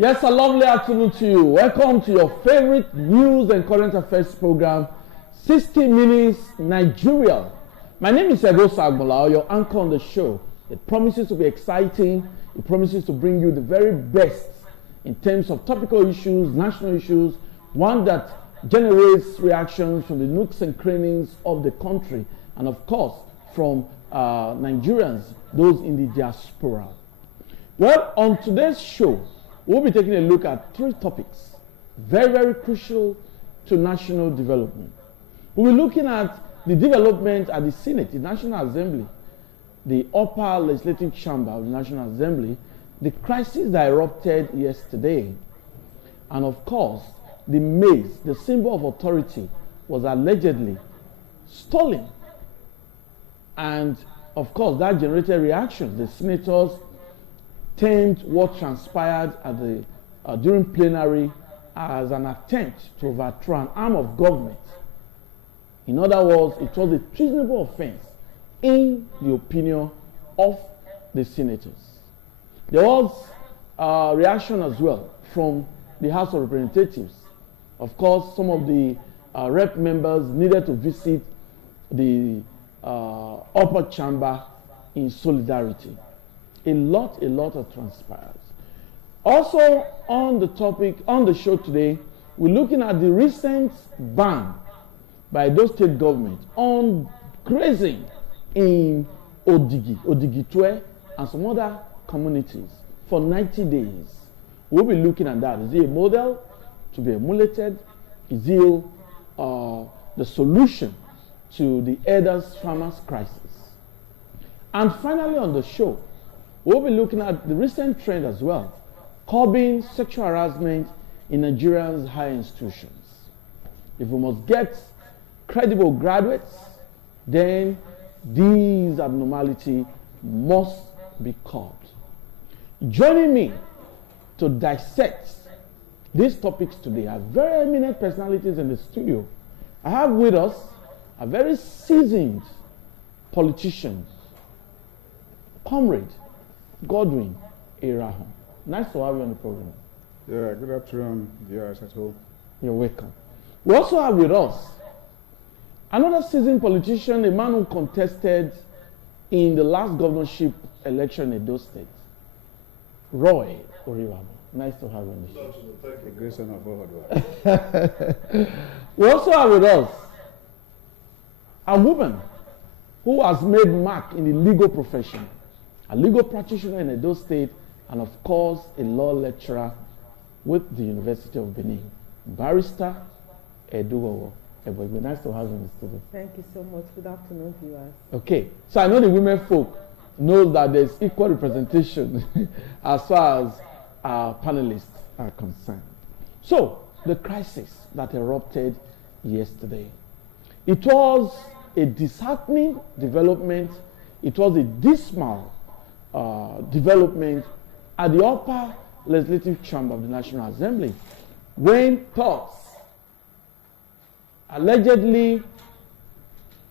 Yes, a lovely afternoon to you. Welcome to your favorite news and current affairs program, 60 Minutes Nigeria. My name is Ego Sagbola, your anchor on the show. It promises to be exciting. It promises to bring you the very best in terms of topical issues, national issues, one that generates reactions from the nooks and crannies of the country, and of course, from Nigerians, those in the diaspora. Well, on today's show, we'll be taking a look at three topics, very, very crucial to national development. We'll be looking at the development at the Senate, the National Assembly, the upper legislative chamber of the National Assembly, the crisis that erupted yesterday, and of course, the maize, the symbol of authority, was allegedly stolen. And of course, that generated reactions. The senators termed what transpired at the during plenary as an attempt to overthrow an arm of government. In other words, it was a treasonable offense in the opinion of the senators. There was a reaction as well from the House of Representatives. Of course, some of the rep members needed to visit the upper chamber in solidarity. A lot of transpires. Also on the topic, on the show today, we're looking at the recent ban by those state government on grazing in Odigitwe, and some other communities for 90 days. We'll be looking at that. Is it a model to be emulated? Is it the solution to the elders farmers crisis? And finally on the show, we'll be looking at the recent trend as well, curbing sexual harassment in Nigeria's higher institutions. If we must get credible graduates, then these abnormalities must be curbed. Joining me to dissect these topics today are very eminent personalities in the studio. I have with us a very seasoned politician, Comrade Godwin Irahun. Nice to have you on the program. Yeah, good afternoon, viewers at home. You're welcome. We also have with us another seasoned politician, a man who contested in the last governorship election in Edo State, Roy Oriwabo. Nice to have you on the show. Thank you. Grace and above. We also have with us a woman who has made mark in the legal profession, a legal practitioner in Edo State, and of course a law lecturer with the University of Benin, Barrister Eduowo. It would be nice to have you in the studio. Thank you so much. Good afternoon, viewers. Okay, so I know the women folk knows that there's equal representation as far as our panelists are concerned. So, the crisis that erupted yesterday. It was a disheartening development. It was a dismal development at the upper legislative chamber of the National Assembly when thugs allegedly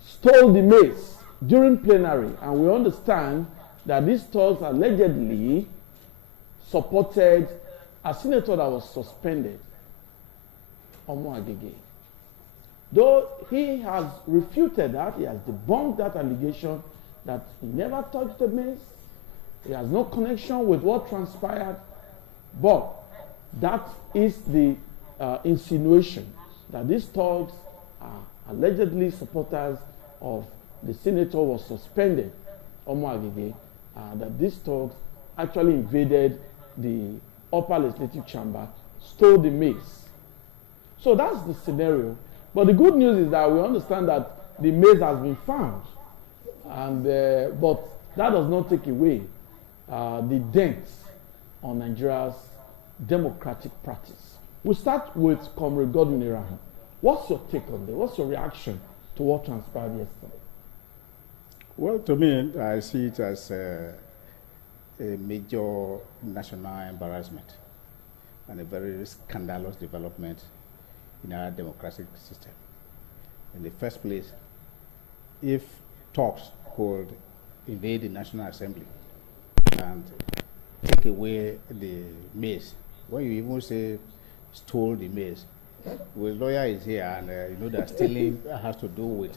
stole the maize during plenary, and we understand that these thugs allegedly supported a senator that was suspended, Omo Agege. Though he has refuted that, he has debunked that allegation that he never touched the maize, he has no connection with what transpired, but that is the insinuation that these thugs are allegedly supporters of the senator who was suspended, Omo Agege, that these thugs actually invaded the upper legislative chamber, stole the maize. So that's the scenario. But the good news is that we understand that the maize has been found, and but that does not take away the dent on Nigeria's democratic practice. We'll start with Comrade Godwin Irahun. What's your take on this? What's your reaction to what transpired yesterday? Well, to me, I see it as a major national embarrassment and a very scandalous development in our democratic system. In the first place, if talks could invade the National Assembly and take away the maize When you even say stole the maize, well, lawyer is here, and you know that stealing has to do with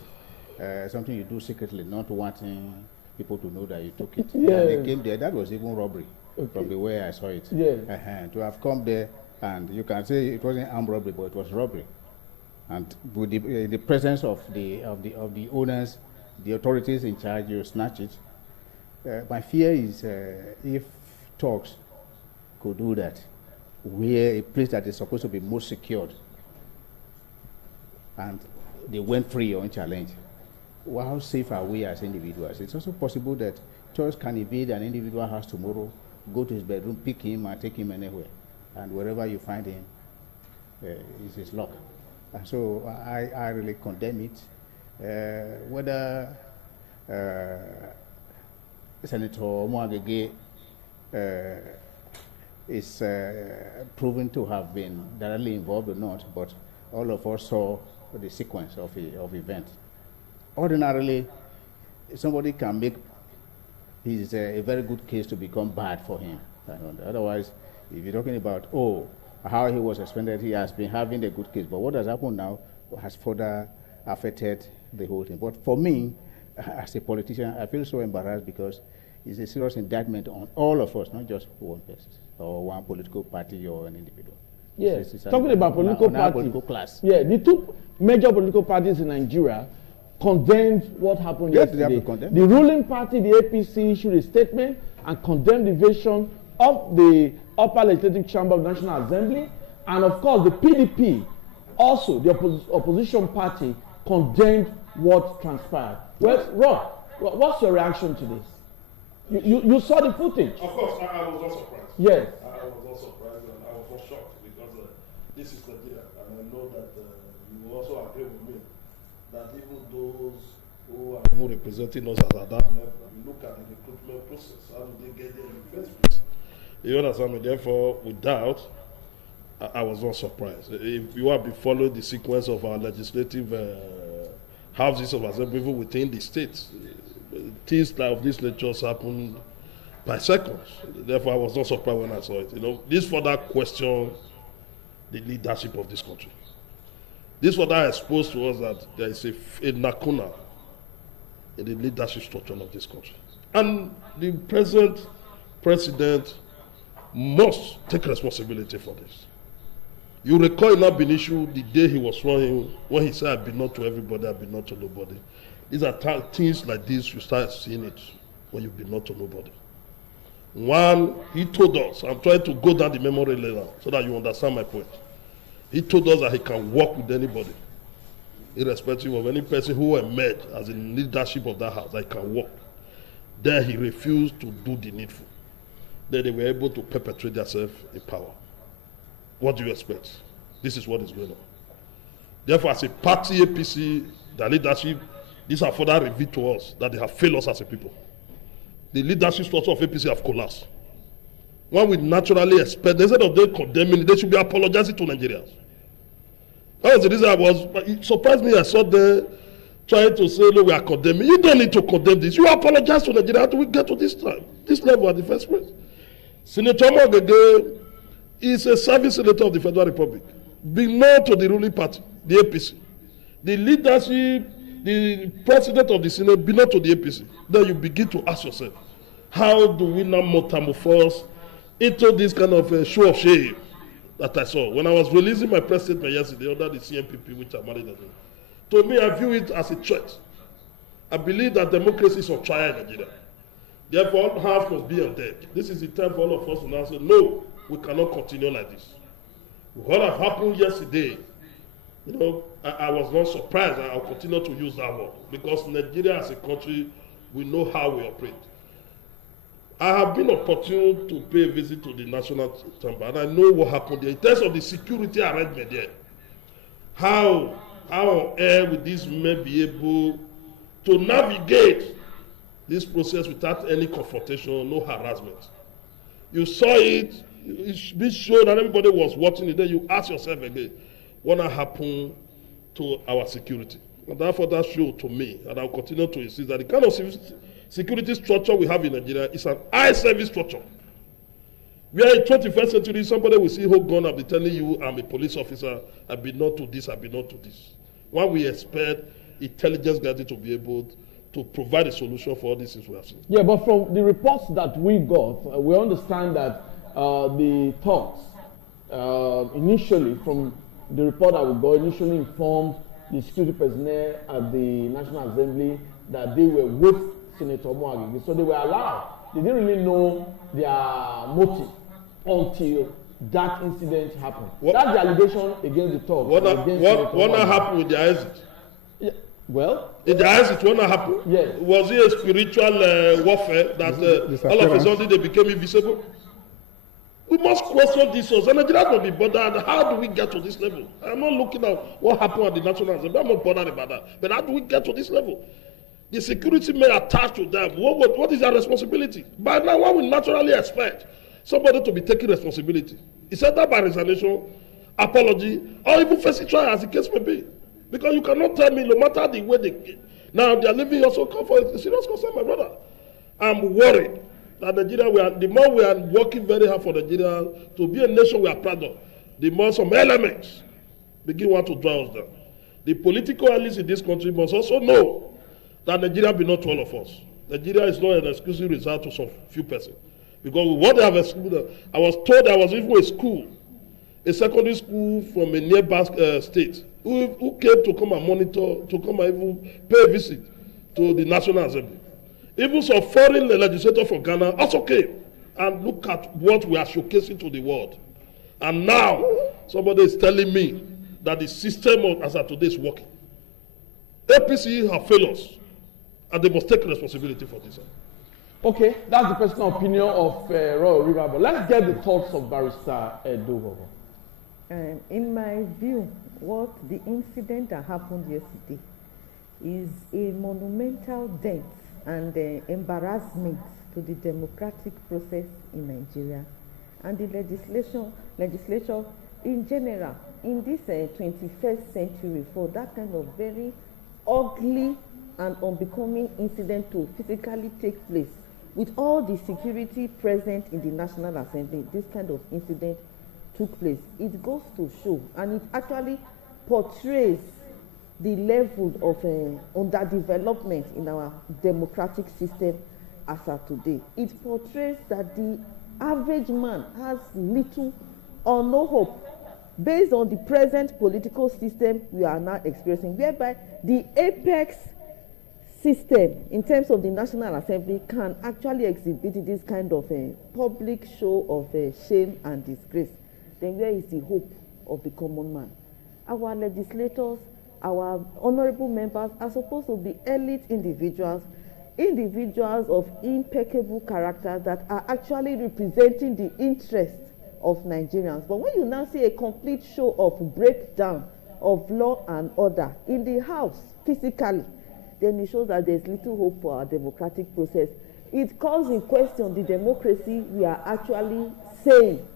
something you do secretly, not wanting people to know that you took it. Yeah. And they came there, that was even robbery, from the way I saw it. Yeah. To have come there, and you can say it wasn't armed robbery, but it was robbery. And with the presence of the owners, the authorities in charge, you snatch it. My fear is if talks could do that, where a place that is supposed to be most secured, and they went free or unchallenged, well, how safe are we as individuals? It's also possible that tourists can invade an individual house tomorrow, go to his bedroom, pick him, and take him anywhere. And wherever you find him, is his luck. And so I really condemn it. Whether Senator Omoagege is proven to have been directly involved or not, but all of us saw the sequence of events. Ordinarily, somebody can make his a very good case to become bad for him. Otherwise, if you're talking about, how he was suspended, he has been having a good case. But what has happened now has further affected the whole thing. But for me, as a politician, I feel so embarrassed because it's a serious indictment on all of us, not just one person or one political party or an individual. Yes, talking about political parties, political class. Yeah, the two major political parties in Nigeria condemned what happened yesterday. The ruling party, the APC, issued a statement and condemned the invasion of the upper legislative chamber of the National Assembly, and of course the PDP, also the opposition party, condemned what transpired. Well, Rob, what's your reaction to this? You saw the footage. Of course, I was not surprised. Yes. I was not surprised, and I was not shocked because this is Nigeria, and I know that you also agree with me that even those who are even representing us at that level, we look at the recruitment process. How do they get there in the first place? You understand me? Therefore, without, I was not surprised. If you have been following the sequence of our legislative houses of assembly, even within the states, things like of this nature happen by seconds. Therefore, I was not surprised when I saw it. This further question the leadership of this country. This further exposed to us that there is a lacuna in the leadership structure of this country. And the present president must take responsibility for this. You recall it not been issued the day he was running, when he said, I be not to everybody, I be not to nobody. These are things like this, you start seeing it when you be not to nobody. One, he told us, I'm trying to go down the memory lane now so that you understand my point. He told us that he can work with anybody, irrespective of any person who emerged as in leadership of that house, that he can work. Then he refused to do the needful. Then they were able to perpetrate themselves in power. What do you expect? This is what is going on. Therefore, as a party, APC, the leadership, these are further revealed to us that they have failed us as a people. The leadership structure of APC have collapsed. One would naturally expect, instead of them condemning, they should be apologizing to Nigerians. That was the reason it surprised me. I saw them trying to say, no, we are condemning. You don't need to condemn this. You apologize to Nigeria. How do we get to this level at the first place? Senator Omoagege is a service senator of the Federal Republic, belong to the ruling party, the APC. The leadership, the president of the Senate belong to the APC. Then you begin to ask yourself, how do we now metamorphose into this kind of show of shame that I saw when I was releasing my press statement yesterday under the CNPP, which I managed. To me, I view it as a threat. I believe that democracy is on trial in Nigeria. Therefore, all hands must be on deck. This is the time for all of us to now say, no, we cannot continue like this. What have happened yesterday, I was not surprised, and I'll continue to use that word, because Nigeria as a country, we know how we operate. I have been opportune to pay a visit to the National Chamber, and I know what happened there. In terms of the security arrangement there, how on air will these men be able to navigate this process without any confrontation, no harassment? You saw it, it's been shown, and everybody was watching it. Then you ask yourself again, what happened to our security? And therefore, that showed to me, and I'll continue to insist that the kind of security structure we have in Nigeria is an eye service structure. We are in 21st century. Somebody will see hold gun and be telling you, I'm a police officer, I belong to this, I belong to this. When we expect intelligence guys to be able to provide a solution for all these things we have seen. Yeah, but from the reports that we got, we understand that the talks initially, from the report that we got, initially informed the security personnel at the National Assembly that they were with Senator Mo-Agege. So they were allowed. They didn't really know their motive until that incident happened. That's the allegation against the talks. What not happened with the exit? Yeah. Well, in the exit, what not happened? Yes. Was it a spiritual warfare that all of a sudden they became invisible? We must question this. And Nigeria will be bothered. How do we get to this level? I'm not looking at what happened at the National Assembly. I'm not bothered about that. But how do we get to this level? The security may attach to them. What is their responsibility? By now, one will naturally expect somebody to be taking responsibility. He said that by resignation, apology, or even facing trial, as the case may be. Because you cannot tell me, no matter the way they... Now, they are leaving also come for a serious concern, my brother. I'm worried that Nigeria, the more we are working very hard for Nigeria to be a nation we are proud of, the more some elements begin want to draw us down. The political elites in this country must also know that Nigeria belongs to all of us. Nigeria is not an exclusive result to some few persons. Because what they have excluded, I was told there was even a school, a secondary school from a nearby state, who came to come and monitor, to come and even pay a visit to the National Assembly. Even some foreign legislators from Ghana also came and look at what we are showcasing to the world. And now, somebody is telling me that the system as of today is working. APC have failed us, and they must take responsibility for this. Okay, that's the personal opinion of Royal River. But let's get the thoughts of Barrister Edo. In my view, what the incident that happened yesterday is a monumental dent and embarrassment to the democratic process in Nigeria and the legislature in general in this 21st century for that kind of very ugly and unbecoming incident to physically take place. With all the security present in the National Assembly, this kind of incident took place. It goes to show, and it actually portrays the level of underdevelopment in our democratic system as of today. It portrays that the average man has little or no hope based on the present political system we are now experiencing, whereby the apex system in terms of the National Assembly can actually exhibit this kind of a public show of shame and disgrace. Then where is the hope of the common man? Our legislators, our honorable members are supposed to be elite individuals of impeccable character that are actually representing the interests of Nigerians. But when you now see a complete show of breakdown of law and order in the house physically, then it shows that there's little hope for our democratic process. It calls in question the democracy we are actually saying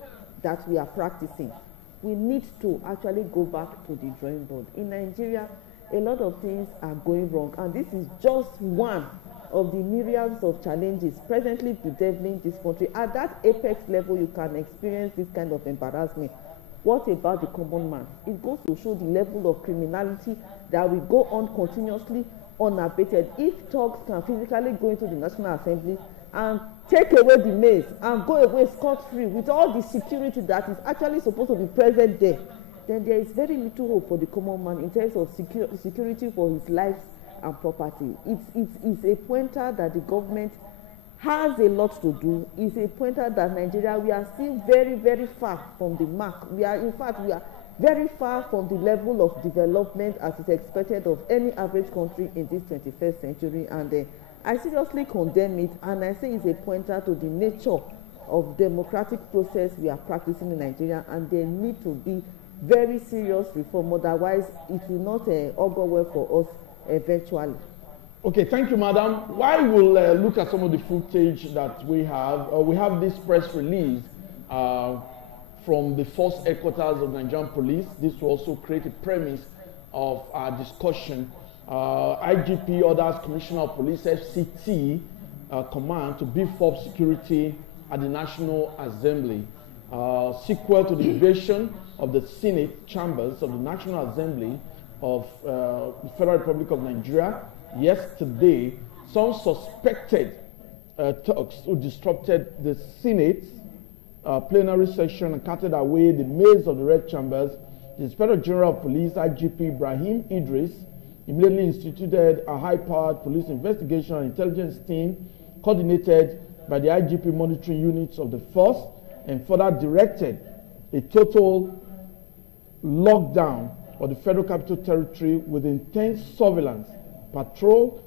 that we are practicing. We need to actually go back to the drawing board. In Nigeria, a lot of things are going wrong, and this is just one of the myriads of challenges presently bedeviling this country. At that apex level, you can experience this kind of embarrassment. What about the common man? It goes to show the level of criminality that will go on continuously unabated. If thugs can physically go into the National Assembly and take away the maze and go away scot-free with all the security that is actually supposed to be present there, then there is very little hope for the common man in terms of security for his life and property. It's a pointer that the government has a lot to do. It's a pointer that Nigeria, we are still very, very far from the mark. We are very far from the level of development as is expected of any average country in this 21st century. And I seriously condemn it, and I say it's a pointer to the nature of democratic process we are practicing in Nigeria, and there need to be very serious reform, otherwise it will not augur well for us eventually. Okay, thank you, madam. While we'll look at some of the footage that we have this press release from the force headquarters of Nigerian police. This will also create a premise of our discussion. IGP orders Commissioner of Police FCT command to beef up security at the National Assembly, sequel to the invasion of the Senate chambers of the National Assembly of the Federal Republic of Nigeria. Yesterday, some suspected thugs who disrupted the Senate plenary session and carted away the maze of the Red Chambers. The Inspector General of Police, IGP Ibrahim Idris, immediately instituted a high-powered police investigation and intelligence team coordinated by the IGP monitoring units of the force, and further directed a total lockdown of the Federal Capital Territory with intense surveillance, patrol,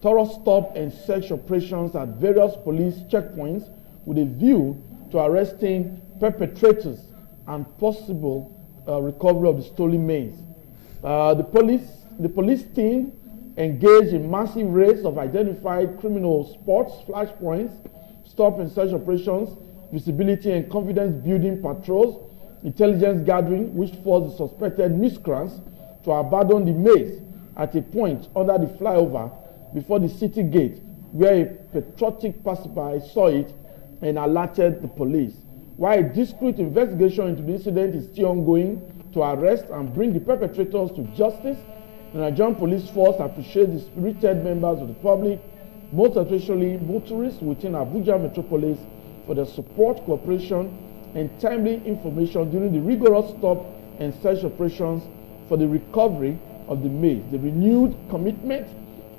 thorough stop and search operations at various police checkpoints with a view to arresting perpetrators and possible recovery of the stolen maize. The police team engaged in massive raids of identified criminal spots, flashpoints, stop and search operations, visibility and confidence building patrols, intelligence gathering, which forced the suspected miscreants to abandon the maze at a point under the flyover before the city gate, where a patriotic passerby saw it and alerted the police. While a discreet investigation into the incident is still ongoing to arrest and bring the perpetrators to justice, the Nigerian Police Force appreciates the spirited members of the public, most especially motorists within Abuja metropolis, for their support, cooperation, and timely information during the rigorous stop and search operations for the recovery of the maize. The renewed commitment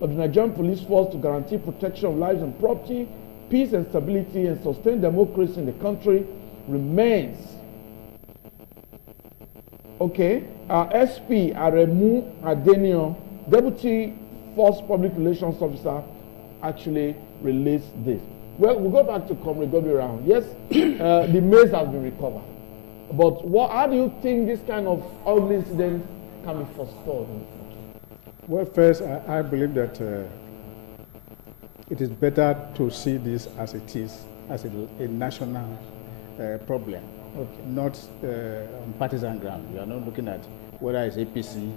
of the Nigerian Police Force to guarantee protection of lives and property, peace and stability, and sustain democracy in the country remains. Okay, our SP Aremu Adenio, Deputy Force Public Relations Officer, actually released this. Well, we'll go back to Comrade Godwin. Yes, the maize has been recovered. But how do you think this kind of ugly incident can be forestalled in the future? Well, first, I believe that it is better to see this as it is, as a national problem, not on partisan ground. We are not looking at whether it's APC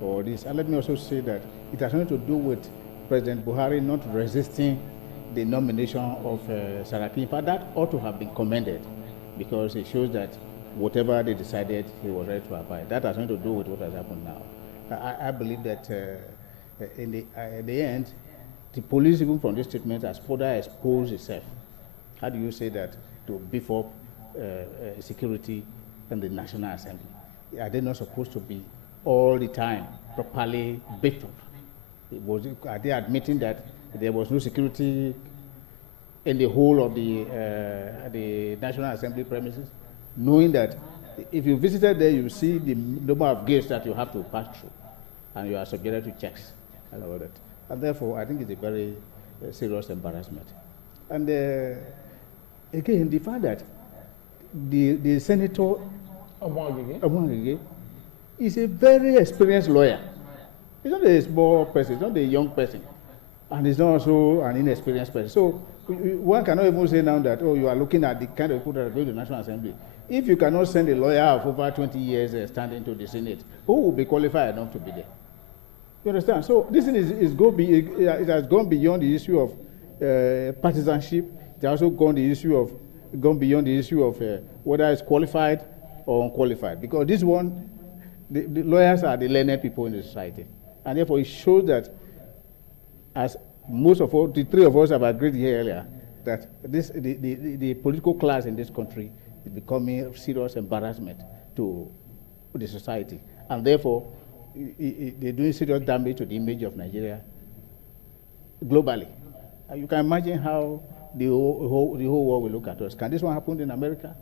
or this. And let me also say that it has nothing to do with President Buhari not resisting the nomination of Saraki. In fact, that ought to have been commended, because it shows that whatever they decided, he was ready to abide. That has nothing to do with what has happened now. I believe that in the end, the police, even from this statement, has further exposed itself. How do you say that to beef up security in the National Assembly? Are they not supposed to be all the time properly beefed up? Are they admitting that there was no security in the whole of the National Assembly premises, knowing that if you visited there, you see the number of gates that you have to pass through, and you are subjected to checks and all that. And therefore, I think it's a very serious embarrassment. And again, the fact that the Senator Amwangege is a very experienced lawyer. He's not a small person, he's not a young person, and he's not also an inexperienced person. So one cannot even say now that, oh, you are looking at the kind of people that are going to the National Assembly. If you cannot send a lawyer of over 20 years standing to the Senate, who will be qualified enough to be there? You understand? So this thing it has gone beyond the issue of partisanship. It has also gone beyond the issue of whether it's qualified or unqualified. Because this one, the lawyers are the learned people in the society. And therefore it shows that, as most of all, the three of us have agreed here earlier, that the political class in this country is becoming a serious embarrassment to the society. And therefore, they're doing serious damage to the image of Nigeria globally. You can imagine how the whole world will look at us. Can this one happen in America?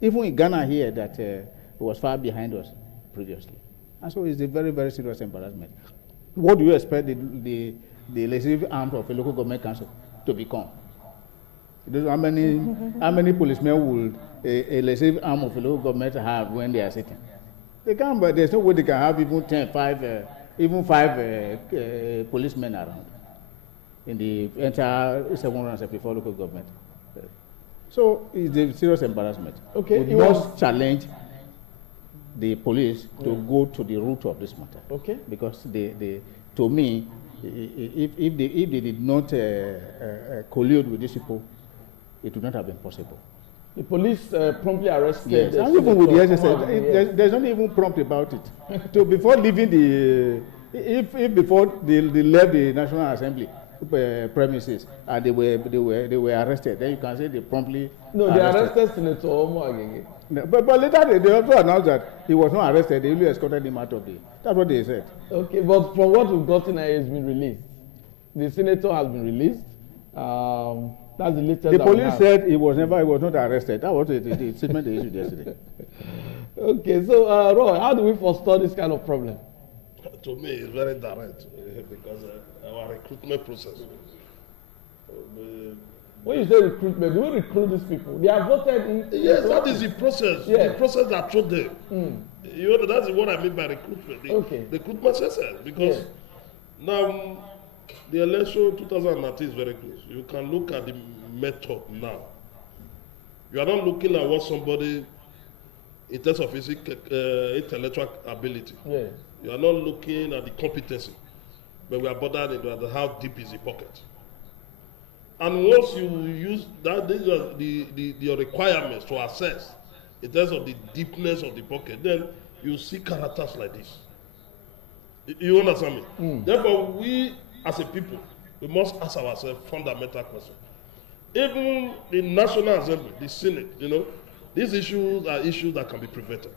Even in Ghana here, that was far behind us previously. And so it's a very, very serious embarrassment. What do you expect the legislative arm of a local government council to become? How many policemen will a legislative arm of a local government have when they are sitting? They can't, but there's no way they can have even five policemen around in the entire 774 local government. So it's a serious embarrassment. Okay, we must challenge the police to go to the root of this matter. Okay. Because to me, if they did not collude with these people, it would not have been possible. The police promptly arrested. Yes, the and even with the senator. SSS, there's not even prompt about it. So before leaving the, if before they left the National Assembly premises and they were arrested, then you can say they promptly. No, they arrested Senator Omo Agege. No, but later they also announced that he was not arrested. They only escorted him out of the. That's what they said. Okay, but from what we've gotten, it's been released. The senator has been released. That's the latest. The police said he was not arrested. That was the statement they issued yesterday. Okay, so Roy, how do we forestall this kind of problem? To me, it's very direct because our recruitment process. When you say recruitment, do we recruit these people? They are voted in. Yes, that is the process. Yeah. The process that through them. You know, that's what I mean by recruitment. The recruitment process. Because now the election 2019 is very close. You can look at the method now. You are not looking at what somebody, in terms of his intellectual ability. Yes. You are not looking at the competency, but we are bothered into how deep is the pocket. And once you use that, these are the requirements to assess in terms of the deepness of the pocket, then you see characters like this. You understand me? Therefore, we as a people, we must ask ourselves fundamental questions. Even the National Assembly, the Senate, you know, these issues are issues that can be prevented.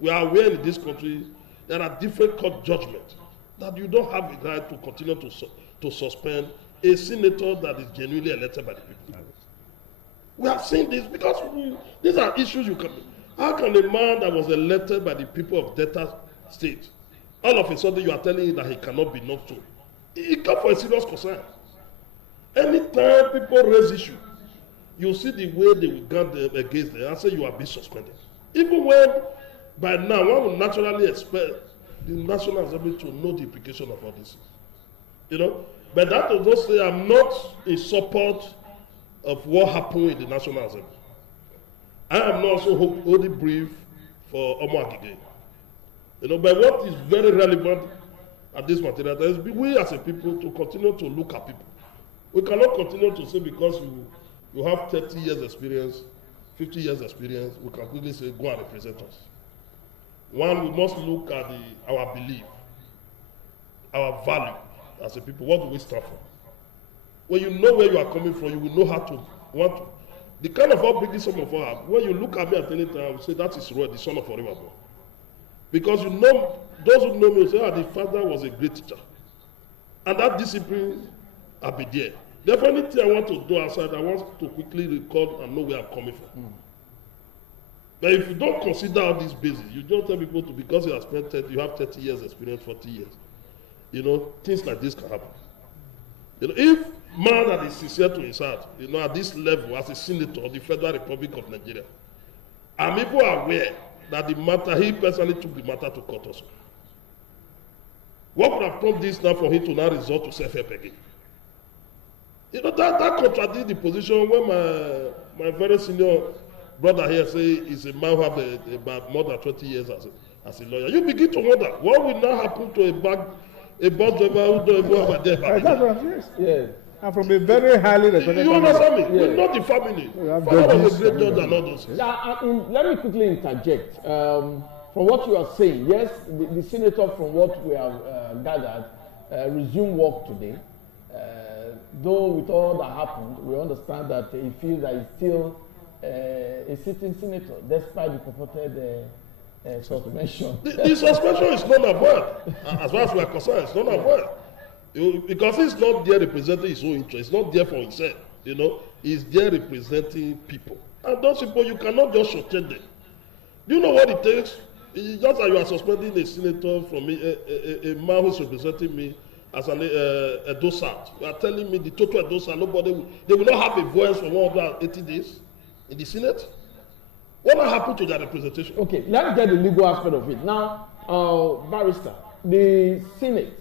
We are aware in this country there are different court judgments that you don't have the right to continue to suspend a senator that is genuinely elected by the people. We have seen this because these are issues you can. How can a man that was elected by the people of Delta State, all of a sudden you are telling him that he cannot be not so? It comes for a serious concern. Anytime people raise issue, you see the way they will guard them against them and say you are being suspended. Even when, by now, one will naturally expect the National Assembly to know the implication of all this. You know? But that does not say I'm not in support of what happened in the National Assembly. I am not also holding brief for Omo Agege. You know, but what is very relevant at this material is we as a people to continue to look at people. We cannot continue to say because you have 30 years experience, 50 years experience, we can quickly say go and represent us. One, we must look at our belief, our value as a people. What do we stand for? When you know where you are coming from, you will know how to want to. The kind of upbringing some of us have, when you look at me at any time, I will say that is Roy, the son of Oribabo. Because you know, those who know me will say, the father was a great teacher. And that discipline will be there. Therefore, anything I want to do outside, I want to quickly record and know where I'm coming from. But if you don't consider all these bases, you don't tell people to, because you have spent 30, you have 30 years experience, 40 years. You know, things like this can happen. You know, if man that is sincere to his heart, you know, at this level, as a senator of the Federal Republic of Nigeria, and people are aware that the matter, he personally took the matter to court also. What would have prompted this now for him to now resort to self-help again? You know, that contradicts the position when my very senior brother here say he's a man who have about more than 20 years as a lawyer. You begin to wonder, what will now happen to a bus driver who don't even have a debt? That's what I'm saying. Yeah. I'm from a very highly respected You understand me? Yeah. We know the family. Father was a great judge and all those things. Let me quickly interject. From what you are saying, yes, the senator, from what we have gathered, resumed work today. Though with all that happened, we understand that he feels that he's still a sitting senator, despite the purported suspension. The suspension is not avoid. As far as we are concerned, it's not avoid. Because he's not there representing his own interest. He's not there for himself. You know, he's there representing people. And those people, you cannot just shortchange them. Do you know what it takes? It's just that you are suspending a senator from me, a man who's representing me as an Edo South. You are telling me the total Edo South, they will not have a voice for 180 days in the Senate? What will happen to their representation? Okay, let's get the legal aspect of it. Now, Barrister, the Senate,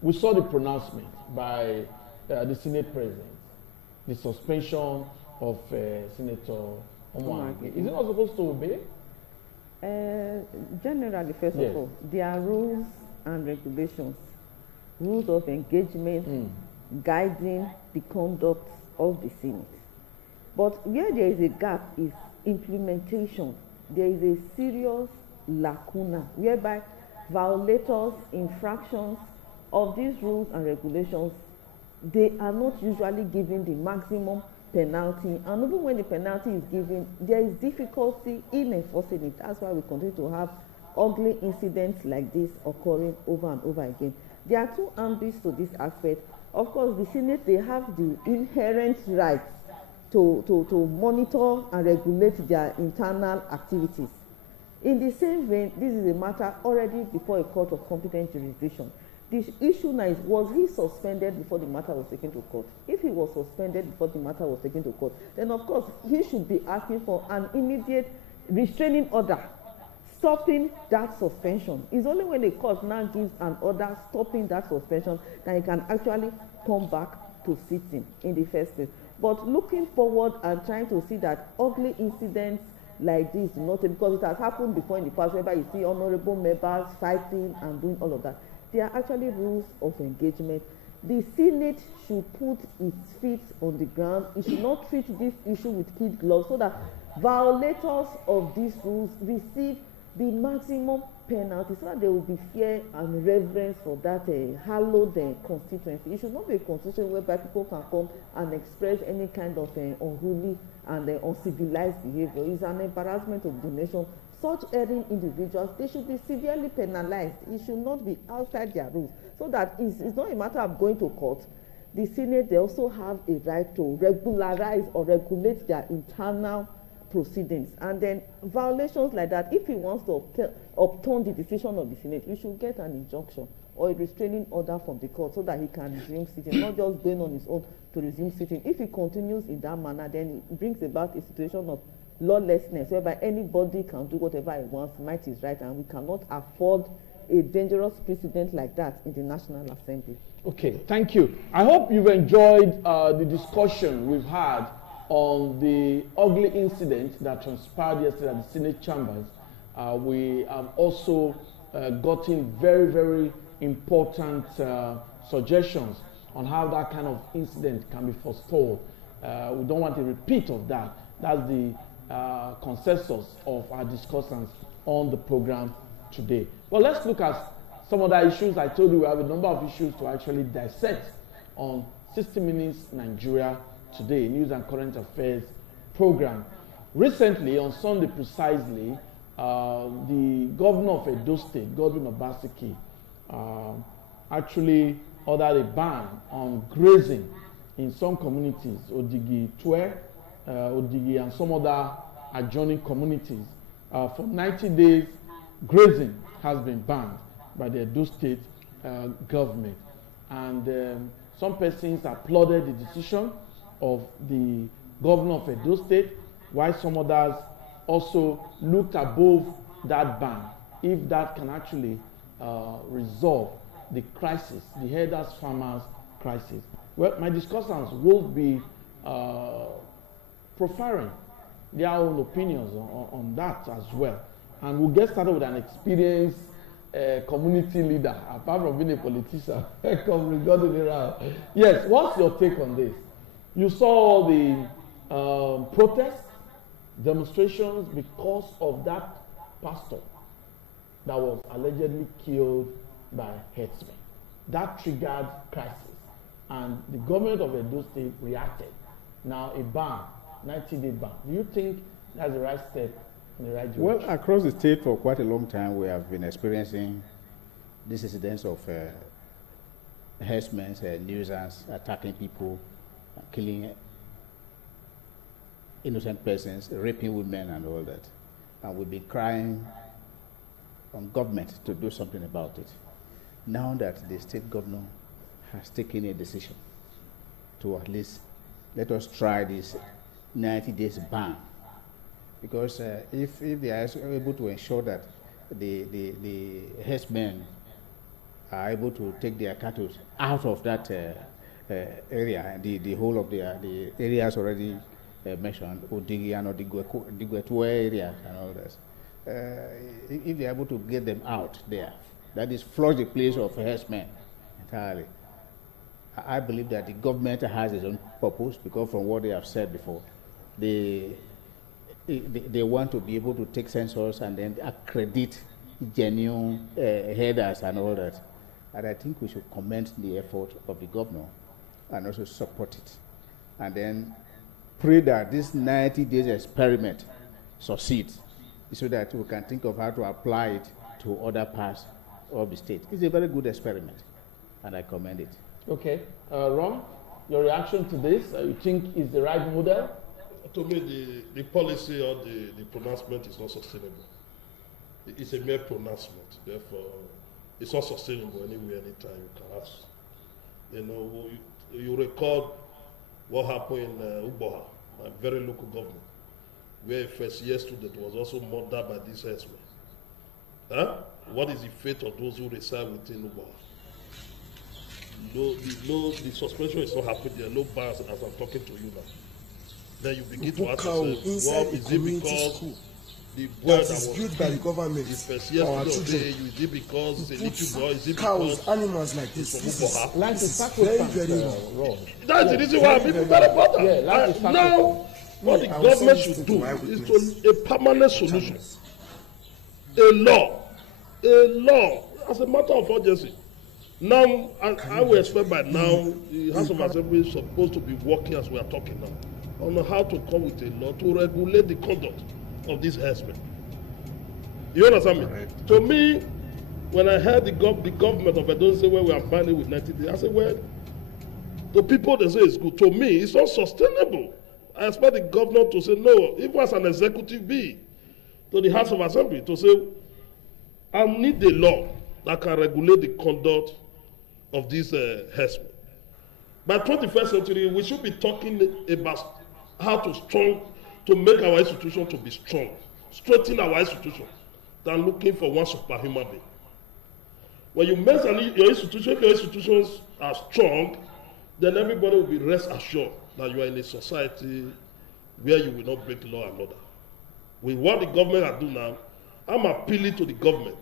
we saw the pronouncement by the Senate President, the suspension of Senator Omo Agege. Is it not supposed to obey? Generally, first of all, there are rules and regulations, rules of engagement guiding the conduct of the Senate. But where there is a gap is implementation. There is a serious lacuna whereby violators, infractions of these rules and regulations, they are not usually given the maximum penalty, and even when the penalty is given, there is difficulty in enforcing it. That's why we continue to have ugly incidents like this occurring over and over again. There are two ambits to this aspect. Of course, the Senate, they have the inherent rights to monitor and regulate their internal activities. In the same vein, this is a matter already before a court of competent jurisdiction. The issue now is, was he suspended before the matter was taken to court? If he was suspended before the matter was taken to court, then of course he should be asking for an immediate restraining order stopping that suspension. It's only when the court now gives an order stopping that suspension that he can actually come back to sitting in the first place. But looking forward and trying to see that ugly incidents like this do not, because it has happened before in the past, whereby you see honorable members fighting and doing all of that. There are actually rules of engagement. The Senate should put its feet on the ground. It should not treat this issue with kid gloves, so that violators of these rules receive the maximum penalty, so that there will be fear and reverence for that hallowed constituency. It should not be a constitution whereby people can come and express any kind of unruly and uncivilized behavior. It's an embarrassment of the nation. Such erring individuals, they should be severely penalized. It should not be outside their rules, so that it's not a matter of going to court. The Senate, they also have a right to regularize or regulate their internal proceedings. And then violations like that, if he wants to upturn the decision of the Senate, he should get an injunction or a restraining order from the court, so that he can resume sitting, not just going on his own to resume sitting. If he continues in that manner, then it brings about a situation of lawlessness, whereby anybody can do whatever he wants, might is right, and we cannot afford a dangerous precedent like that in the National Assembly. Okay, thank you. I hope you've enjoyed the discussion we've had on the ugly incident that transpired yesterday at the Senate chambers. We have also gotten very, very important suggestions on how that kind of incident can be forestalled. We don't want a repeat of that. That's the consensus of our discussants on the program today. Well, let's look at some other issues. I told you we have a number of issues to actually dissect on 60 Minutes Nigeria Today, News and Current Affairs program. Recently, on Sunday precisely, the governor of Edo State, Godwin Obaseki, actually ordered a ban on grazing in some communities, Odigi, Twe, Odigi, and some other adjoining communities. For 90 days, grazing has been banned by the Edo State government. And some persons applauded the decision of the governor of Edo State, while some others also looked above that ban, if that can actually resolve the crisis, the herders farmers crisis. Well, my discussants will be profiling their own opinions on that as well. And we'll get started with an experienced community leader, apart from being a politician. Yes, what's your take on this? You saw the protests, demonstrations because of that pastor that was allegedly killed by herdsmen. That triggered crisis. And the government of Edo State reacted. Now a ban, 90-day ban. Do you think that's the right step in the right direction? Well, across the state for quite a long time, we have been experiencing these incidents of herdsmen, nuisance, attacking people, killing innocent persons, raping women and all that. And we've been crying on government to do something about it. Now that the state governor has taken a decision to at least let us try this 90 days ban, because if they are able to ensure that the herdsmen are able to take their cattle out of that area, the whole of the areas already mentioned, Odigi and Odigwetu area and all this, if they are able to get them out there, that is flush the place of herdsmen entirely. I believe that the government has its own purpose, because from what they have said before, they want to be able to take censors and then accredit genuine headers and all that. And I think we should commend the effort of the governor and also support it. And then pray that this 90 days experiment succeeds so that we can think of how to apply it to other parts of the state. It's a very good experiment, and I commend it. Okay. Ron, your reaction to this, you think is the right model? To me, the policy or the pronouncement is not sustainable. It's a mere pronouncement. Therefore, it's not sustainable anywhere, anytime you can ask. You know, you record what happened in Uboha, a very local government, where a first-year student was also murdered by this herdsmen. Huh? What is the fate of those who reside within Uboha? The suspension is not happening. There are no bars as I'm talking to you now. Then you begin to ask yourself, what is it because school the boy that is built by the government the first year our student children? is it because it's a little boy? Is it Cows, because animals like this. from This is, Uboha? Life this is is very, sacrifice, very wrong. wrong. That's the reason why people very bother. Yeah, life is sacrifice. Now, what the I will government send this should to do my is witness. to a permanent solution, a law as a matter of urgency. Now, I will expect by now the House of Assembly is supposed to be working as we are talking now on how to come with a law to regulate the conduct of these herdsmen. You understand me? Right. To me, when I heard the government of Edo say, well, we are banning with 90 days, I said, well, the people they say it's good. To me, it's not sustainable. I expect the governor to say no, even as an executive be, to the House of Assembly to say, I need a law that can regulate the conduct of these herdsmen. By 21st century, we should be talking about how to make our institution to be strong, strengthen our institution, than looking for one superhuman being. When you make your institutions are strong, then everybody will be rest assured that you are in a society where you will not break law and order. With what the government are doing now, I'm appealing to the government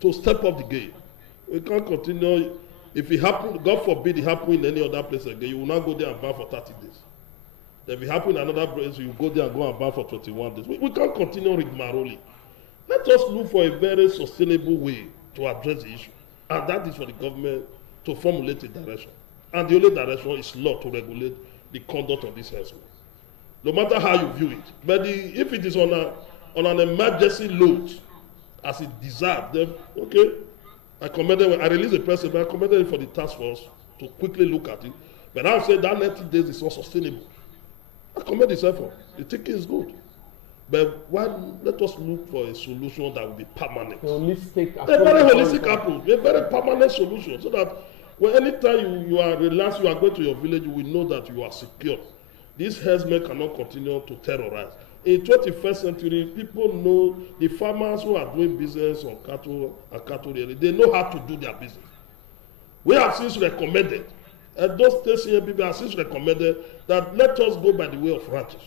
to step up the game. We can't continue. If it happen, God forbid it happen in any other place again, you will not go there and ban for 30 days. Then if it happen in another place, you go there and go and ban for 21 days. We can't continue rigmaroling. Let us look for a very sustainable way to address the issue. And that is for the government to formulate a direction. And the only direction is law to regulate the conduct of this herdsmen. No matter how you view it. But if it is on an emergency load, as it deserves, then okay. I released a press statement, I commended it for the task force to quickly look at it. But I said that 90 days is not sustainable. I commend this effort. The thinking is good. But let us look for a solution that will be permanent. A holistic A very holistic approach, a very permanent solution, so that when anytime you are relaxed, you are going to your village, you will know that you are secure. These herdsmen cannot continue to terrorize. In 21st century, people know the farmers who are doing business on cattle and cattle rearing, they know how to do their business. We have since recommended, and those states people have since recommended that let us go by the way of ranches.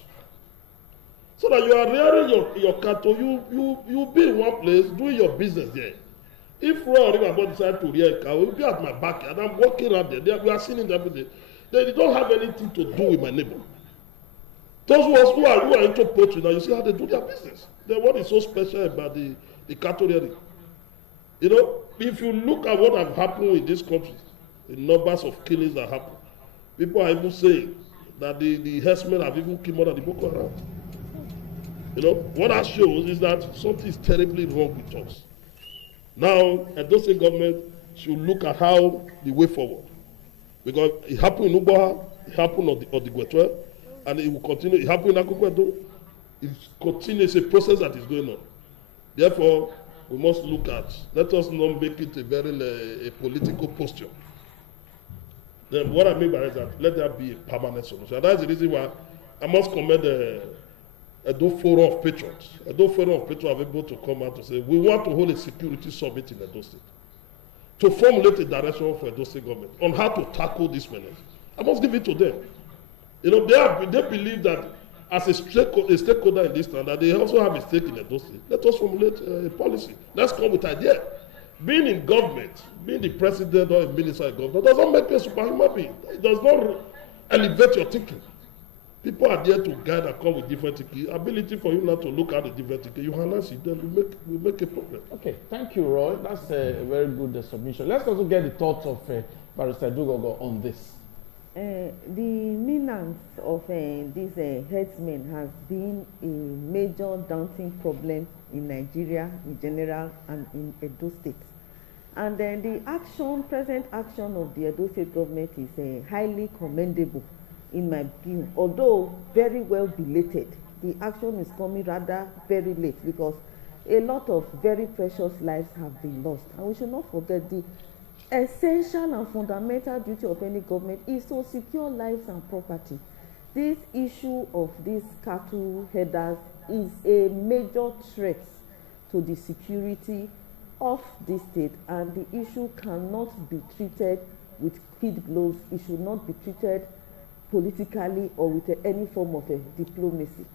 So that you are rearing your cattle, you be in one place doing your business there. If Royal River decide to rear a cow, will be at my backyard. I'm walking around there. We are seeing it every day. They don't have anything to do with my neighbor. Those who are into poultry now, you see how they do their business. Then what is so special about the cattle rearing? You know, if you look at what has happened in this country, the numbers of killings that happen, people are even saying that the herdsmen have even killed more than the Boko Haram. You know, what that shows is that something is terribly wrong with us. Now, Edo State government should look at how the way forward. Because it happened in Uboha, it happened on the Gwetwe, and it will continue. It happened in Akukwedo. It's a process that is going on. Therefore, we must look at, let us not make it a political posture. Then what I mean by that, let there be a permanent solution. And that's the reason why I must commend Edo Forum of Patriots. Edo Forum of Patriots are able to come out to say, we want to hold a security summit in Edo State to formulate a direction for Edo State government on how to tackle this menace. I must give it to them. You know, they believe that as a stakeholder in this town, that they also have a stake in Edo State. Let us formulate a policy. Let's come with an idea. Being in government, being the president or a minister in government, does not make you a superhuman being. It does not elevate your thinking. People are there to guide and come with different tickets. Ability for you now to look at the different tickets, you harness it, then we make a problem. Okay, thank you, Roy. That's a very good submission. Let's also get the thoughts of Barrister Adegogo on this. The menace of these herdsmen has been a major daunting problem in Nigeria in general and in Edo State. And then the present action of the Edo State government is highly commendable in my view. Although very well belated, the action is coming rather very late because a lot of very precious lives have been lost. And we should not forget the essential and fundamental duty of any government is to secure lives and property. This issue of these cattle headers is a major threat to the security of this state, and the issue cannot be treated with kid gloves. It should not be treated politically or with any form of diplomacy.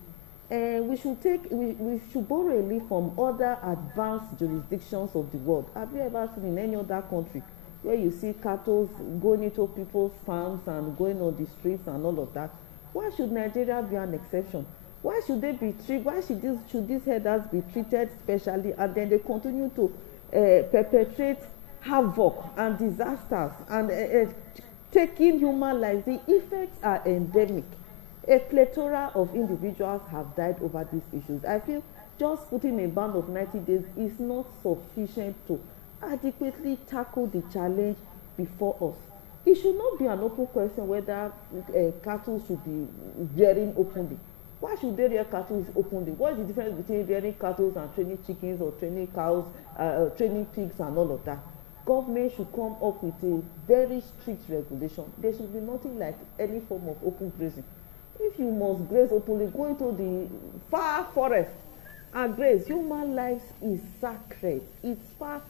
We should borrow a leaf from other advanced jurisdictions of the world. Have you ever seen in any other country where you see cattle going into people's farms and going on the streets and all of that? Why should Nigeria be an exception? Why should they be treated? Why should these headers be treated specially, and then they continue to perpetrate havoc and disasters and taking human lives? The effects are endemic. A plethora of individuals have died over these issues. I feel just putting a ban of 90 days is not sufficient to adequately tackle the challenge before us. It should not be an open question whether cattle should be rearing openly. Why should they rear cattle openly? What is the difference between rearing cattle and training chickens or training cows, training pigs and all of that? Government should come up with a very strict regulation. There should be nothing like any form of open grazing. If you must graze openly, go into the far forest and graze. Human lives is sacred. It's far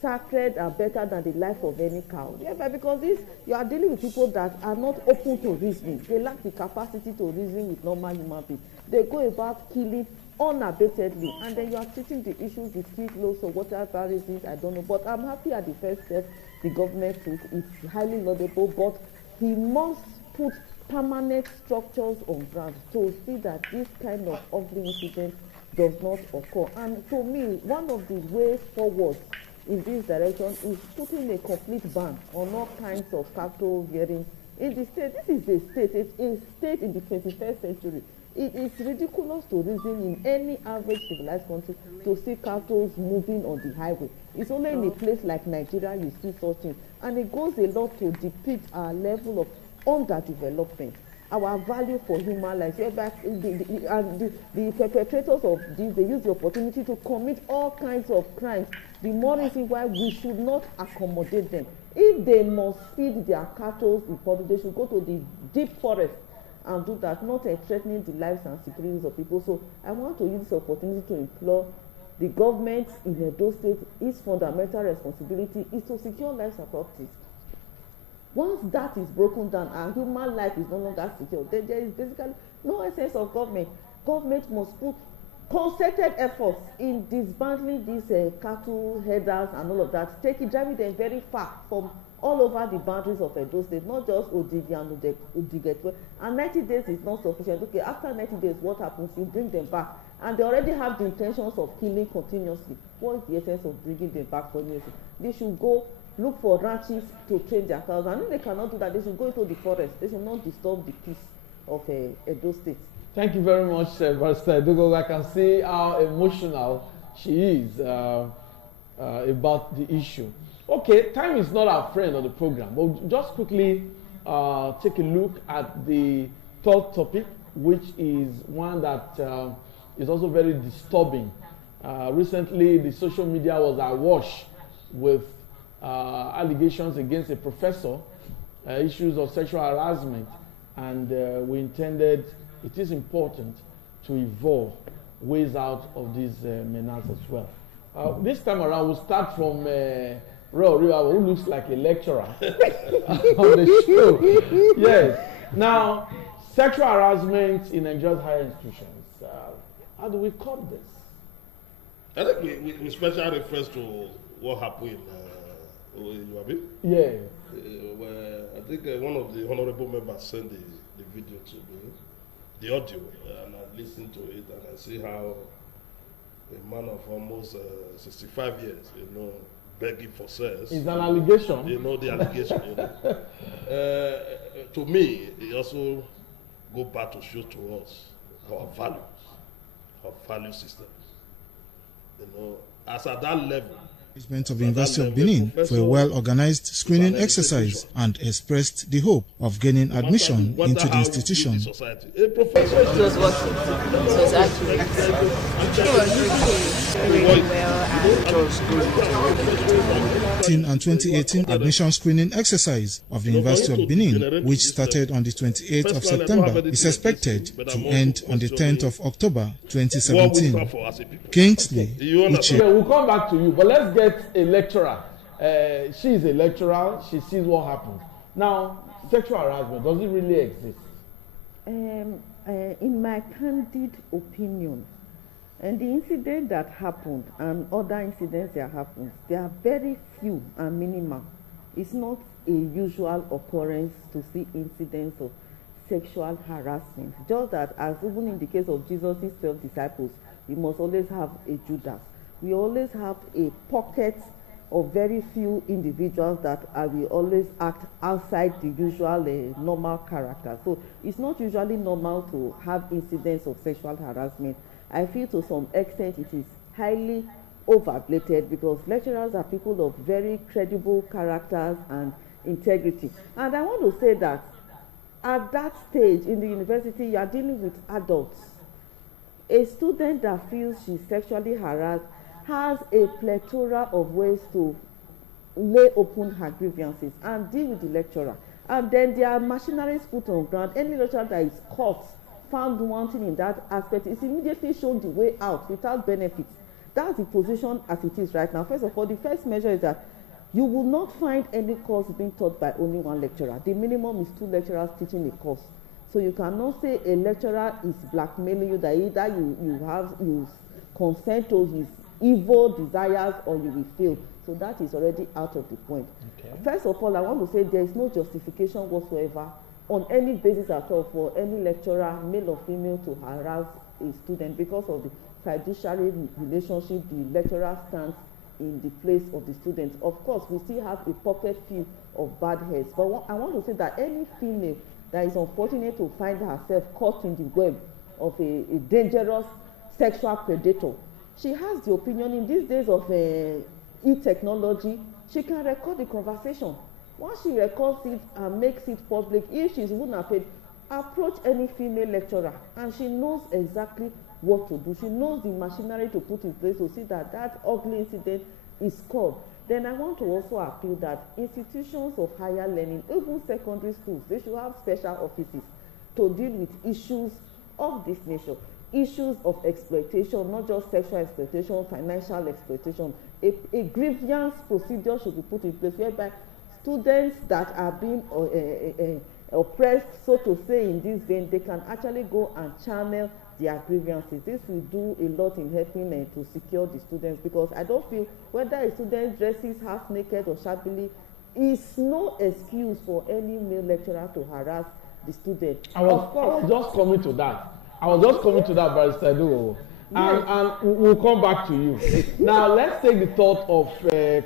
sacred and better than the life of any cow. Yeah, but because you are dealing with people that are not open to reasoning. They lack the capacity to reason with normal human beings. They go about killing unabatedly, and then you are treating the issues with kid gloves or whatever reasons, I don't know. But I'm happy at the first step the government took. It's highly laudable, but he must put permanent structures on ground to see that this kind of ugly incident does not occur. And to me, one of the ways forward in this direction is putting a complete ban on all kinds of cattle rearing in the state. This is a state. It's a state in the 21st century. It is ridiculous to reason in any average civilized country to see cattle moving on the highway. It's only in a place like Nigeria you see such things, and it goes a lot to depict our level of underdevelopment, our value for human life. The perpetrators of this, they use the opportunity to commit all kinds of crimes. The more reason why we should not accommodate them. If they must feed their cattle in public, they should go to the deep forest and do that, not threatening the lives and securities of people. So I want to use this opportunity to implore the government in Edo State. Its fundamental responsibility is to secure lives and properties. Once that is broken down and human life is no longer secure, then there is basically no essence of government. Government must put concerted efforts in dismantling these cattle headers and all of that, driving them very far from all over the boundaries of Edo State, not just Odigi and Odigetwe. And 90 days is not sufficient. Okay, after 90 days, what happens? You bring them back. And they already have the intentions of killing continuously. What is the essence of bringing them back continuously? They should go look for ranches to train their cows. And if they cannot do that, they should go into the forest. They should not disturb the peace of Edo State. Thank you very much, Barrister Adegogo. I can see how emotional she is about the issue. Okay, time is not our friend on the program, but just quickly take a look at the third topic, which is one that is also very disturbing. Recently, the social media was awash with allegations against a professor, issues of sexual harassment, and we intended it is important to evolve ways out of these menace as well. This time around, we'll start from Roy Oriawa, who looks like a lecturer on the show. Yes. Now, sexual harassment in Nigeria's higher institutions. How do we curb this? I think we especially refers to what happened in Iwabi. Yeah. Where I think one of the honorable members sent the video to me. the audio, and I listened to it, and I see how a man of almost 65 years, begging for sex. It's an allegation. The allegation. To me, it also go back to show to us our values, our value systems. As at that level. Management of the University of Benin for a well-organized screening exercise and expressed the hope of gaining admission into the institution. It was working. It was accurate. It was really well and it was good. And 2018 admission screening exercise of the University of Benin, which started on the 28th of September, is expected to end on the 10th of October 2017. Kingsley Uche. Okay, we'll come back to you, but let's get a lecturer. She is a lecturer. She sees what happens. Now, sexual harassment, does it really exist? In my candid opinion, and the incident that happened and other incidents that happened, they are very few and minimal. It's not a usual occurrence to see incidents of sexual harassment. Just that, as even in the case of Jesus' 12 disciples, we must always have a Judas. We always have a pocket of very few individuals that will always act outside the usual normal character. So it's not usually normal to have incidents of sexual harassment. I feel to some extent it is highly overblated because lecturers are people of very credible characters and integrity. And I want to say that at that stage in the university, you are dealing with adults. A student that feels she's sexually harassed has a plethora of ways to lay open her grievances and deal with the lecturer. And then there are machineries put on ground. Any lecturer that is caught, found wanting in that aspect, is immediately shown the way out without benefits. That's the position as it is right now. First of all, the first measure is that you will not find any course being taught by only one lecturer. The minimum is 2 lecturers teaching a course. So you cannot say a lecturer is blackmailing you, that either you consent to his evil desires or you will fail. So that is already out of the point. Okay. First of all, I want to say there is no justification whatsoever on any basis at all for any lecturer, male or female, to harass a student because of the fiduciary relationship the lecturer stands in the place of the student. Of course, we still have a pocket few of bad heads, but I want to say that any female that is unfortunate to find herself caught in the web of a dangerous sexual predator, she has the opinion in these days of e-technology, she can record the conversation. Once she records it and makes it public, if she's even afraid, approach any female lecturer and she knows exactly what to do. She knows the machinery to put in place to see that that ugly incident is curbed. Then I want to also appeal that institutions of higher learning, even secondary schools, they should have special offices to deal with issues of this nature. Issues of exploitation, not just sexual exploitation, financial exploitation. A grievance procedure should be put in place whereby students that are being oppressed, so to say, in this vein, they can actually go and channel their grievances. This will do a lot in helping to secure the students, because I don't feel whether a student dresses half naked or shabbily is no excuse for any male lecturer to harass the student. I was just coming to that. Barrister Edo. And we'll come back to you. Now, let's take the thought of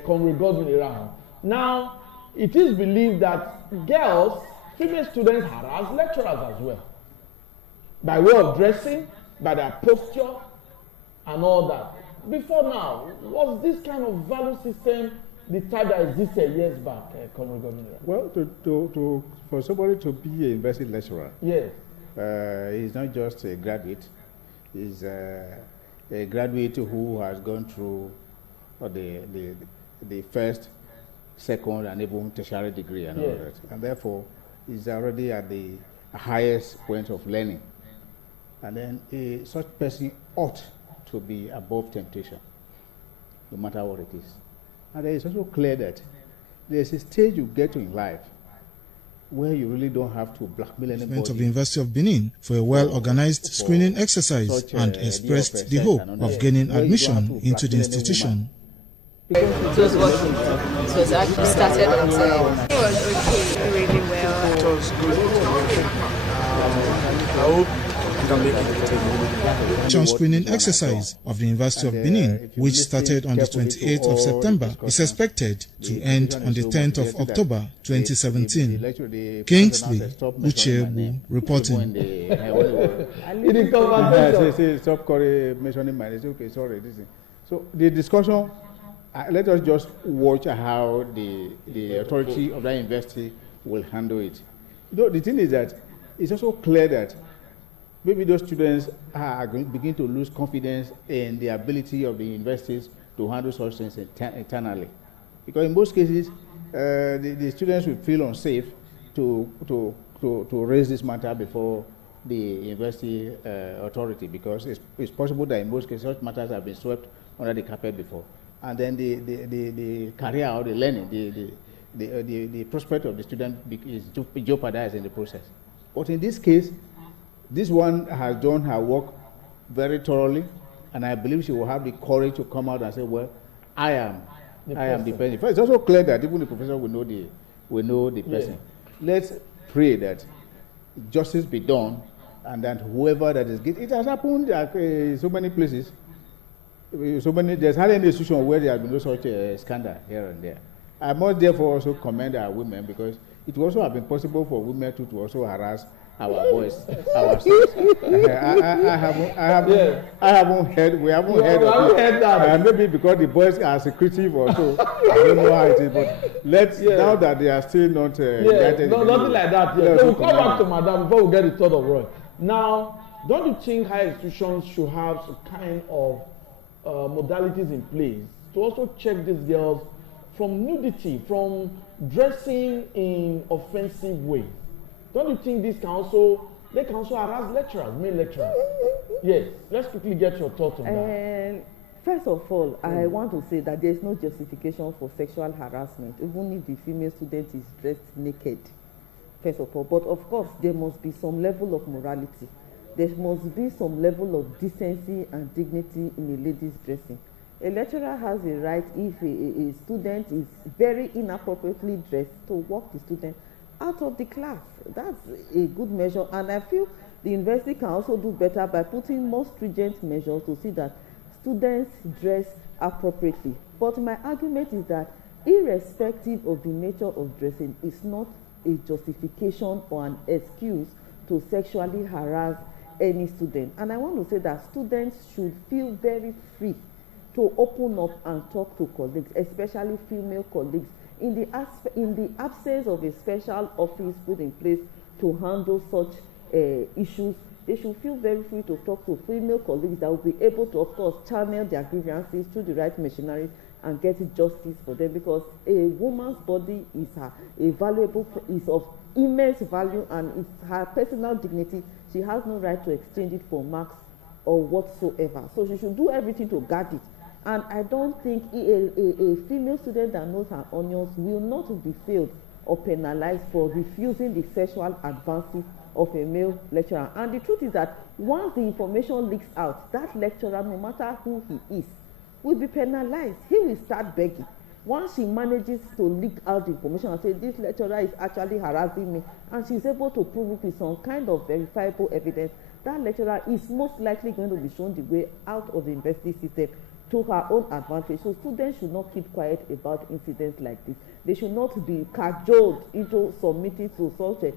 Comrade Godwin Irahan. Now, it is believed that girls, female students, harass lecturers as well, by way of dressing, by their posture, and all that. Before now, was this kind of value system the type that existed years back, Comrade Godwin Irahan? Well, for somebody to be a university lecturer, yes, he's not just a graduate. He's a graduate who has gone through the first, second, and even tertiary degree and all that. And therefore, he's already at the highest point of learning. And then such person ought to be above temptation, no matter what it is. And it is also clear that there's a stage you get to in life where you really don't have to blackmail anybody. Of the University of Benin for a well-organized screening exercise and expressed the hope of gaining admission into the institution. It was working. It was actually started on time. It was okay, really well. It was good. I hope can make it. Election screening exercise of the University of Benin, which started on the 28th of September, is expected to end on the 10th of October 2017. Kingsley Uchebu reporting. Stop mentioning my name. Okay, sorry. So the discussion, let us just watch how the authority of that university will handle it. The thing is that it's also clear that maybe those students are going to begin to lose confidence in the ability of the universities to handle such things internally. Because in most cases, the students will feel unsafe to raise this matter before the university authority, because it's possible that in most cases such matters have been swept under the carpet before. And then the career or the learning, the prospect of the student is jeopardized in the process. But in this case, this one has done her work very thoroughly, and I believe she will have the courage to come out and say, well, I am the person. It's also clear that even the professor will know the person. Yeah. Let's pray that justice be done, and that whoever that is guilty, it has happened at so many places. There's hardly any institution where there has been no such scandal here and there. I must therefore also commend our women, because it would also have been possible for women to also harass our boys, our sons. I haven't heard. We haven't heard of it. That. Maybe because the boys are secretive or so. I don't know how it is, but now that they are still not nothing like that. Yeah. So we'll come back to Madam before we get the third of Roy. Now, don't you think higher institutions should have some kind of modalities in place to also check these girls from nudity, from dressing in offensive ways? Don't you think they can also harass lecturers, male lecturers? Yes, let's quickly get your thoughts on that. First of all, I want to say that there is no justification for sexual harassment, even if the female student is dressed naked, first of all. But of course, there must be some level of morality. There must be some level of decency and dignity in a lady's dressing. A lecturer has a right, if a student is very inappropriately dressed, to walk the student out of the class. That's a good measure, and I feel the university can also do better by putting more stringent measures to see that students dress appropriately. But my argument is that irrespective of the nature of dressing, is not a justification or an excuse to sexually harass any student. And I want to say that students should feel very free to open up and talk to colleagues, especially female colleagues, in the absence of a special office put in place to handle such issues. They should feel very free to talk to female colleagues that will be able to, of course, channel their grievances through the right machinery and get justice for them, because a woman's body is is of immense value, and it's her personal dignity. She has no right to exchange it for marks or whatsoever. So she should do everything to guard it. And I don't think a female student that knows her onions will not be failed or penalized for refusing the sexual advances of a male lecturer. And the truth is that once the information leaks out, that lecturer, no matter who he is, will be penalized. He will start begging. Once she manages to leak out the information and say, this lecturer is actually harassing me, and she's able to prove it with some kind of verifiable evidence, that lecturer is most likely going to be shown the way out of the university system to her own advantage. So students should not keep quiet about incidents like this. They should not be cajoled into submitting to such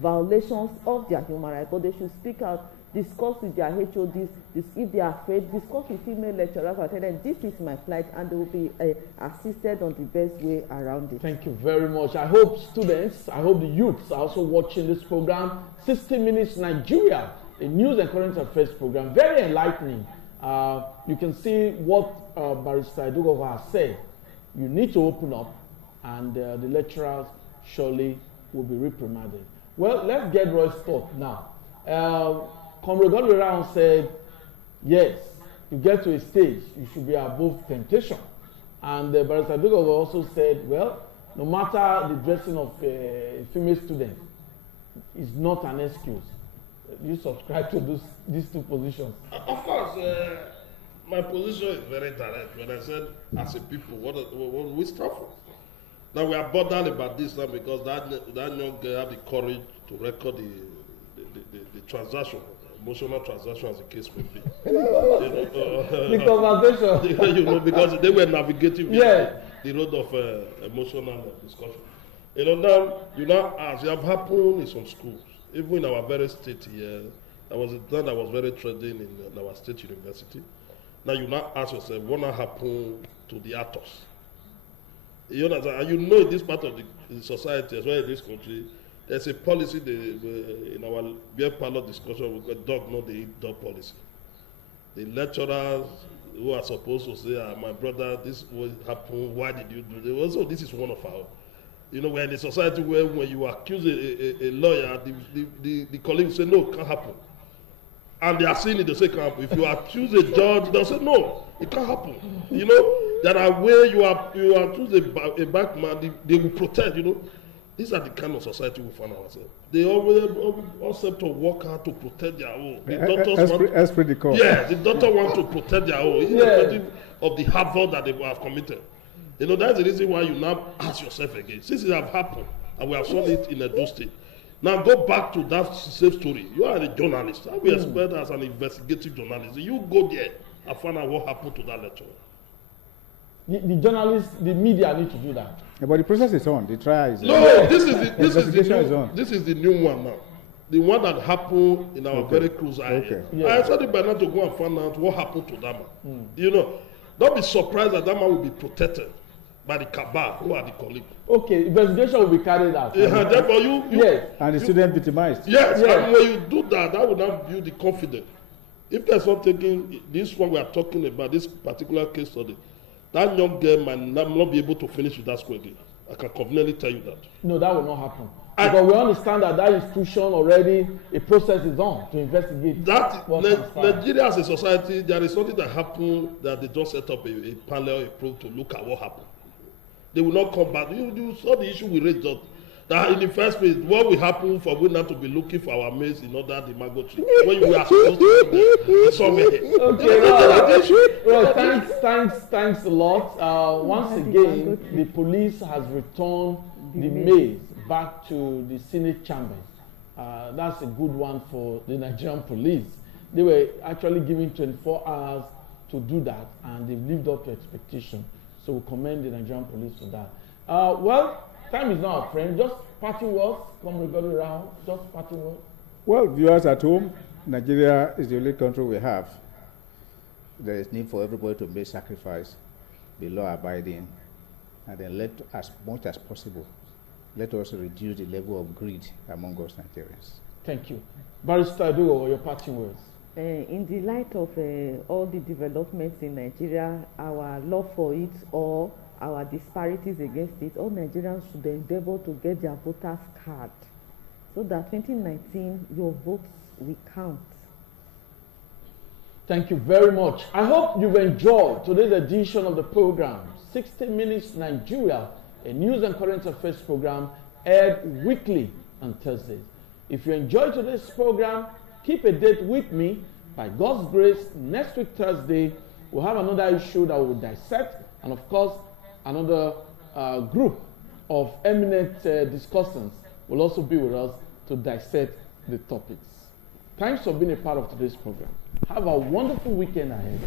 violations of their human rights, but they should speak out, discuss with their HODs, if they are afraid, discuss with female lecturers and tell them, this is my plight, and they will be assisted on the best way around it. Thank you very much. I hope students, I hope the youths are also watching this program, 60 Minutes Nigeria, a news and current affairs program, very enlightening. You can see what Barrister Edugova has said. You need to open up, and the lecturers surely will be reprimanded. Well, let's get Roy's thought now. Comrade Godwin Round said, yes, you get to a stage, you should be above temptation. And Barrister Edugova also said, well, no matter the dressing of a female student, is not an excuse. You subscribe to these two positions? Of course, my position is very direct. When I said, as a people, what we stand for? Now we are bothered about this now because that young girl had the courage to record the transaction, emotional transaction, as the case may be. The conversation. Because they were navigating the road of emotional discussion. Now, as it have happened in some schools, even in our very state here, there was a time that was very trending in our state university. Now you now ask yourself, what now happened to the actors? You understand? And in this part of the society, as well in this country, there's a policy in our beer parlor discussion, we got dog not the eat dog policy. The lecturers who are supposed to say, my brother, this will happen, why did you do this? Also, this is one of our, we're in a society where when you accuse a lawyer, the colleagues say, no, it can't happen. And they are saying it, they say it can't happen. If you accuse a judge, they'll say, no, it can't happen. There are ways you accuse a black man, they will protect, These are the kind of society we find ourselves. They always have to work hard to protect their own. The doctors Yes, the doctor want to protect their own, irrespective of the havoc that they have committed. That's the reason why you now ask yourself again. Since it have happened, and we have seen it in Edo State, now go back to that same story. You are a journalist. I will expect as an investigative journalist. You go there and find out what happened to that lecturer. The journalists, the media need to do that. Yeah, but the process is on. The trial is on. No, this is the new one now. The one that happened in our very close eye. Okay. Yeah. I said it by now to go and find out what happened to that man. Don't be surprised that man will be protected by the cabal who are the colleagues. Okay, investigation will be carried out. Therefore, yes. And the student victimized. Yes, and when you do that, that will not build the confidence. If there's not taking this one we are talking about, this particular case study, that young girl might not be able to finish with that school again. I can confidently tell you that. No, that will not happen. Because we understand that institution already, a process is on to investigate. Nigeria as a society, there is something that happened that they just set up a panel, a probe to look at what happened. They will not come back. You saw the issue we raised up. That in the first place, what will happen for we not to be looking for our maize in order the mango tree when we are supposed to be somewhere. Okay, thanks a lot. Once again, the police has returned the maize back to the Senate chambers. That's a good one for the Nigerian police. They were actually given 24 hours to do that, and they've lived up to expectation. So we commend the Nigerian police for that. Well, time is not our friend. Just parting words. Come regarding around. Just parting words. Well, viewers at home, Nigeria is the only country we have. There is need for everybody to make sacrifice, be law-abiding, and then let, as much as possible, let us reduce the level of greed among us Nigerians. Thank you. Barrister Aduo, your parting words. In the light of all the developments in Nigeria, our love for it or our disparities against it, all Nigerians should endeavor to get their voters card so that 2019, your votes will count. Thank you very much. I hope you've enjoyed today's edition of the program, 60 Minutes Nigeria, a news and current affairs program aired weekly on Thursdays. If you enjoyed today's program, keep a date with me. By God's grace, next week Thursday, we'll have another issue that we'll dissect, and of course, another group of eminent discussants will also be with us to dissect the topics. Thanks for being a part of today's program. Have a wonderful weekend ahead.